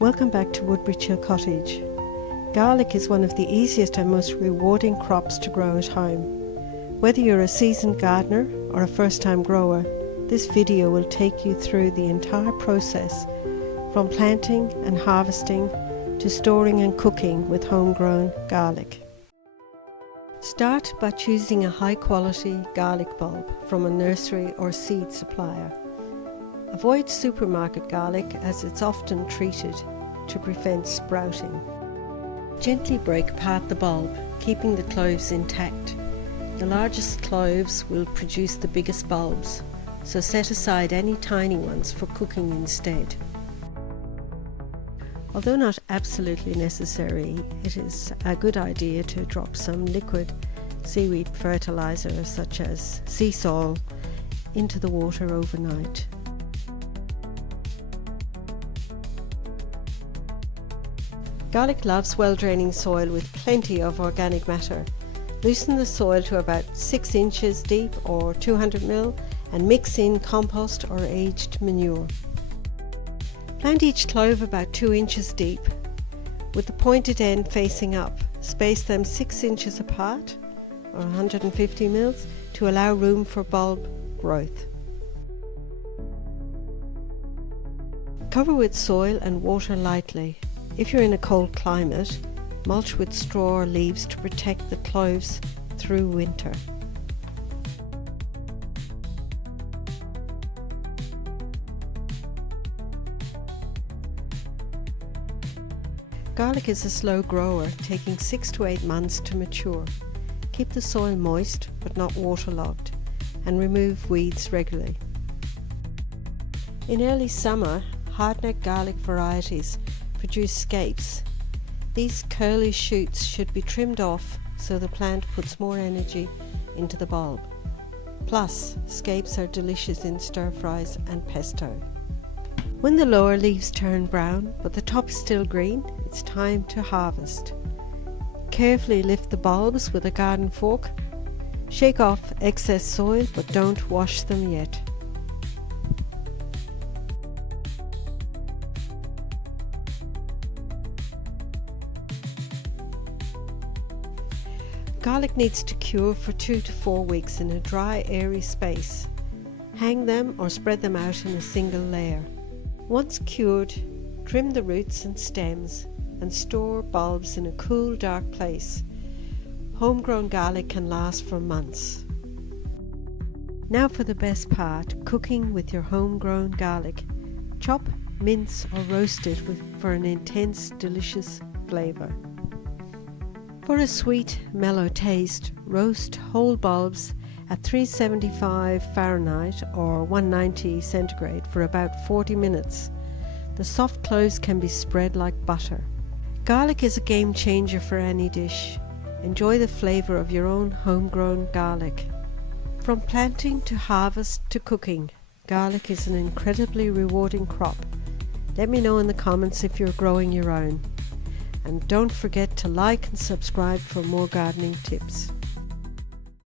Welcome back to Woodbridge Cottage. Garlic is one of the easiest and most rewarding crops to grow at home. Whether you're a seasoned gardener or a first-time grower, this video will take you through the entire process from planting and harvesting to storing and cooking with homegrown garlic. Start by choosing a high-quality garlic bulb from a nursery or seed supplier. Avoid supermarket garlic as it's often treated to prevent sprouting. Gently break apart the bulb, keeping the cloves intact. The largest cloves will produce the biggest bulbs, so set aside any tiny ones for cooking instead. Although not absolutely necessary, it is a good idea to drop some liquid seaweed fertilizer such as sea salt into the water overnight. Garlic loves well-draining soil with plenty of organic matter. Loosen the soil to about 6 inches deep or 200 ml and mix in compost or aged manure. Plant each clove about 2 inches deep with the pointed end facing up. Space them 6 inches apart or 150 ml to allow room for bulb growth. Cover with soil and water lightly. If you're in a cold climate, mulch with straw or leaves to protect the cloves through winter. Garlic is a slow grower, taking 6 to 8 months to mature. Keep the soil moist but not waterlogged, and remove weeds regularly. In early summer, hardneck garlic varieties produce scapes. These curly shoots should be trimmed off so the plant puts more energy into the bulb. Plus, scapes are delicious in stir fries and pesto. When the lower leaves turn brown but the top is still green, it's time to harvest. Carefully lift the bulbs with a garden fork. Shake off excess soil but don't wash them yet. Garlic needs to cure for 2 to 4 weeks in a dry, airy space. Hang them or spread them out in a single layer. Once cured, trim the roots and stems and store bulbs in a cool, dark place. Homegrown garlic can last for months. Now for the best part, cooking with your homegrown garlic. Chop, mince or roast it for an intense, delicious flavour. For a sweet, mellow taste, roast whole bulbs at 375 Fahrenheit or 190 centigrade for about 40 minutes. The soft cloves can be spread like butter. Garlic is a game changer for any dish. Enjoy the flavour of your own homegrown garlic. From planting to harvest to cooking, garlic is an incredibly rewarding crop. Let me know in the comments if you're growing your own. And don't forget to like and subscribe for more gardening tips.